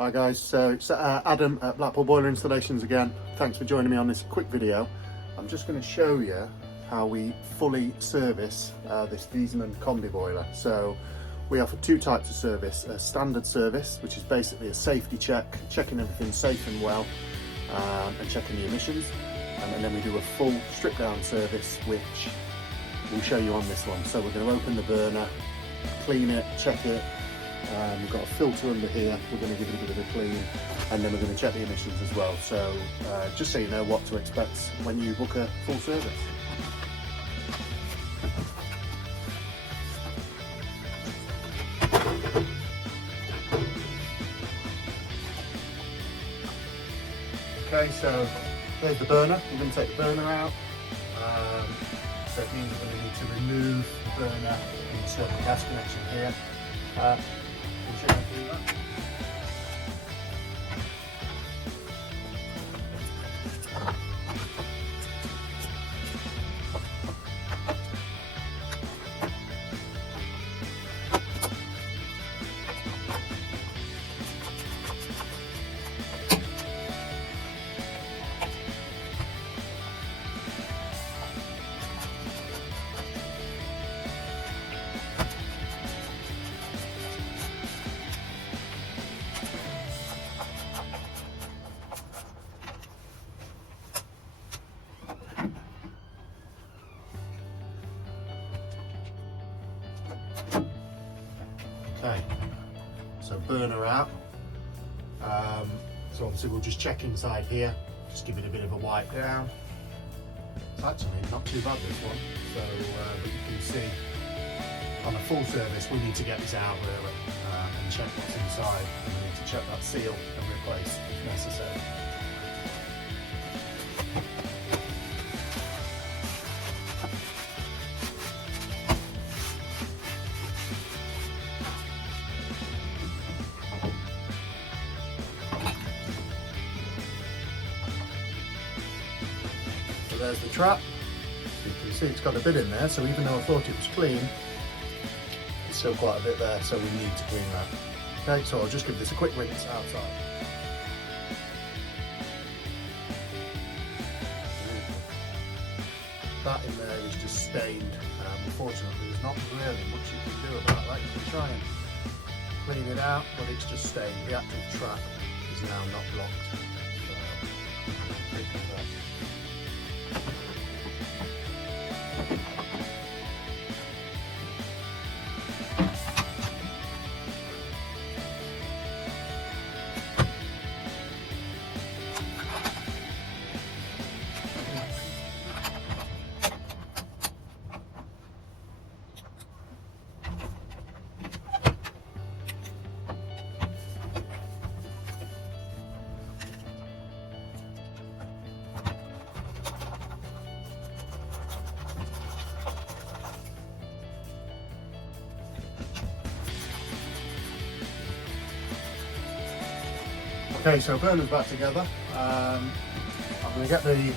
Hi guys, so it's Adam at Blackpool Boiler Installations again. Thanks for joining me on this quick video. I'm just going to show you how we fully service this Viessmann combi boiler. So we offer two types of service: a standard service, which is basically a safety check, checking everything's safe and well, and checking the emissions, and then we do a full strip down service, which we'll show you on this one. So we're going to open the burner, clean it, check it. We've got a filter under here, we're going to give it a bit of a clean, and then we're going to check the emissions as well. So just so you know what to expect when you book a full service. Okay, so there's the burner. We're going to take the burner out. So it means we're going to need to remove the burner and insert the gas connection here. We'll show you how to do that. Okay, so burner out. So obviously we'll just check inside here, just give it a bit of a wipe down. It's actually not too bad, this one. So but you can see on a full service we need to get this out really and check what's inside, and we need to check that seal and replace if necessary. There's the trap. So you can see it's got a bit in there, so even though I thought it was clean, there's still quite a bit there, so we need to clean that. Okay, so I'll just give this a quick rinse outside. That in there is just stained. Unfortunately, there's not really much you can do about that. You can try and clean it out, but it's just stained. The actual trap is now not blocked. Okay, so burner's back together. I'm going to get the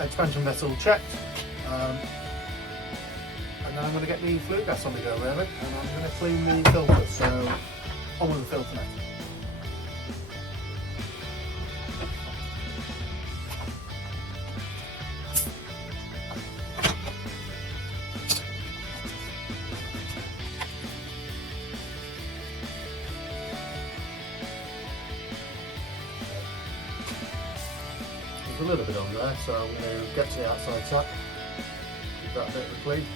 expansion vessel checked, and then I'm going to get the flue gas on the go really, and I'm going to clean the filter, so on with the filter next. There's a little bit on there, so I'm going to get to the outside tap, give that a bit of a clean.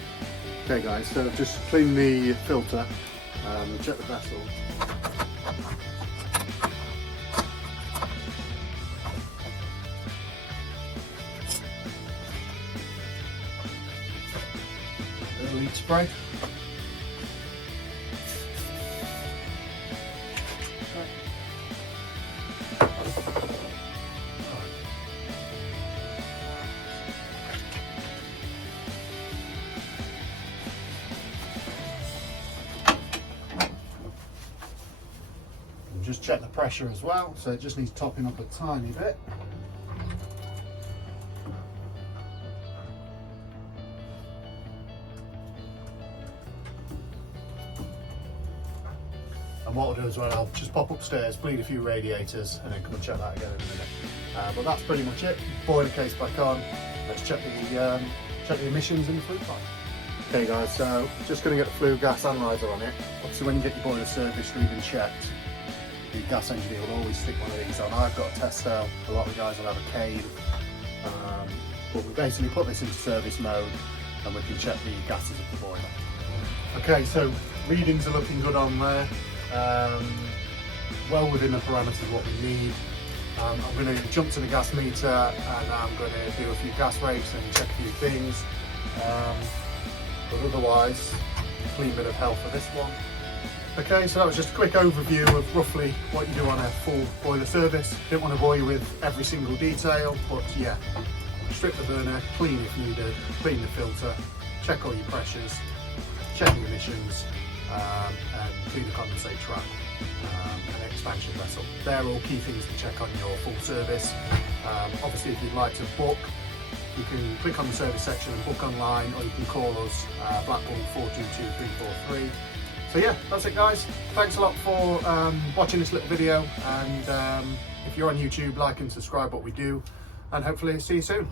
Okay guys, so I've just cleaned the filter, and check the vessel. A little lead spray. Just check the pressure as well, so it just needs topping up a tiny bit. And what I'll do as well, I'll just pop upstairs, bleed a few radiators, and then come and check that again in a minute. But that's pretty much it. Boiler case back on. Let's check the emissions in the flue pipe. Okay guys, so just going to get the flue gas analyzer on it. Obviously when you get your boiler serviced or even checked, the gas engineer will always stick one of these on. I've got a Testo, a lot of the guys will have a cane. But we basically put this into service mode and we can check the gases of the boiler. Okay, so readings are looking good on there. Well within the parameters of what we need. I'm going to jump to the gas meter and I'm going to do a few gas rates and check a few things. But otherwise, clean bit of health for this one. Okay, so that was just a quick overview of roughly what you do on a full boiler service. Didn't want to bore you with every single detail, but yeah, strip the burner, clean if needed, clean the filter, check all your pressures, check the emissions, and clean the condensate trap and expansion vessel. They're all key things to check on your full service. Obviously, if you'd like to book, you can click on the service section and book online, or you can call us, Blackpool 422343. So yeah, that's it guys. Thanks a lot for watching this little video, and if you're on YouTube, like and subscribe what we do, and hopefully see you soon.